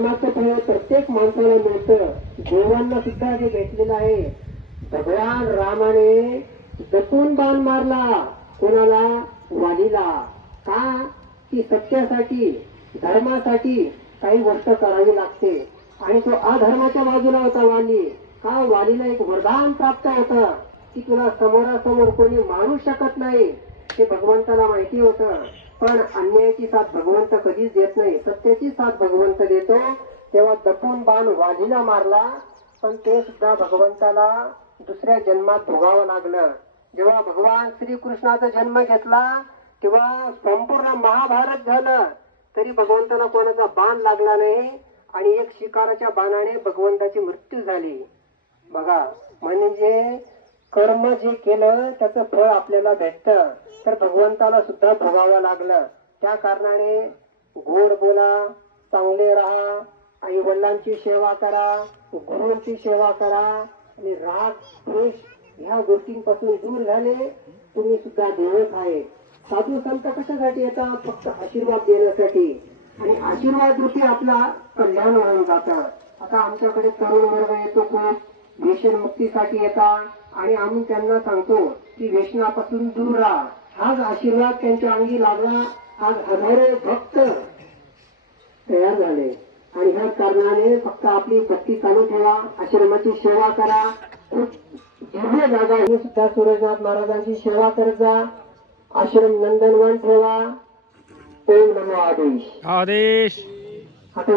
कर्माचं फळ प्रत्येक माणसाला मिळतं. देवांना सुद्धा जे भेटलेलं आहे. भगवान रामाने दटून बाण मारला कोणाला? वालीला. का? की सत्यासाठी धर्मासाठी काही गोष्ट करावी लागते. आणि तो अधर्माच्या बाजूला होता वाली. का? वालीला एक वरदान प्राप्त होतं की तुला समोरासमोर कोणी मारू शकत नाही. ते भगवंताला माहिती होतं. पण अन्यायाची साथ भगवंत कधीच देत नाही. सत्याची साथ भगवंत देतो. तेव्हा दटून बाण वालीला मारला. पण ते सुद्धा भगवंताला दुसऱ्या जन्मात भोगावं लागलं. जेव्हा भगवान श्रीकृष्णाचा जन्म घेतला तेव्हा संपूर्ण महाभारत झालं तरी भगवंताला कोणाचा बाण लागला नाही. आणि एक शिकाराच्या बाणाने भगवंताची मृत्यू झाली. बघा, म्हणजे कर्म जे केलं त्याचं फळ आपल्याला भेटतं. तर भगवंताला सुद्धा भोगावं लागलं. त्या कारणाने गोड बोला, चांगले राहा, आई वडिलांची सेवा करा, गुरूंची सेवा करा आणि राग द्वेष ह्या गोष्टींपासून दूर झाले तुम्ही सुद्धा देवच आहे. साधू संत कशासाठी येतात? फक्त आशीर्वाद देण्यासाठी. आणि आशीर्वाद रूपी आपला कल्याण होऊन जातं. आता आमच्याकडे तरुण वर्ग येतो, खूप व्यसन मुक्तीसाठी येतात आणि आम्ही त्यांना सांगतो की व्यसनापासून दूर राहा. हाच आशीर्वाद त्यांच्या अंगी लागला. आज हजारो भक्त तयार झाले. आणि ह्या कारणाने फक्त आपली भक्ती चालू ठेवा, आश्रमाची सेवा करा. खूप दिव्य जागा ही सुद्धा सूरजनाथ महाराजांची सेवा करत जा. आश्रम नंदनवन ठेवा. ओम नमो आदेश. आदेश. आता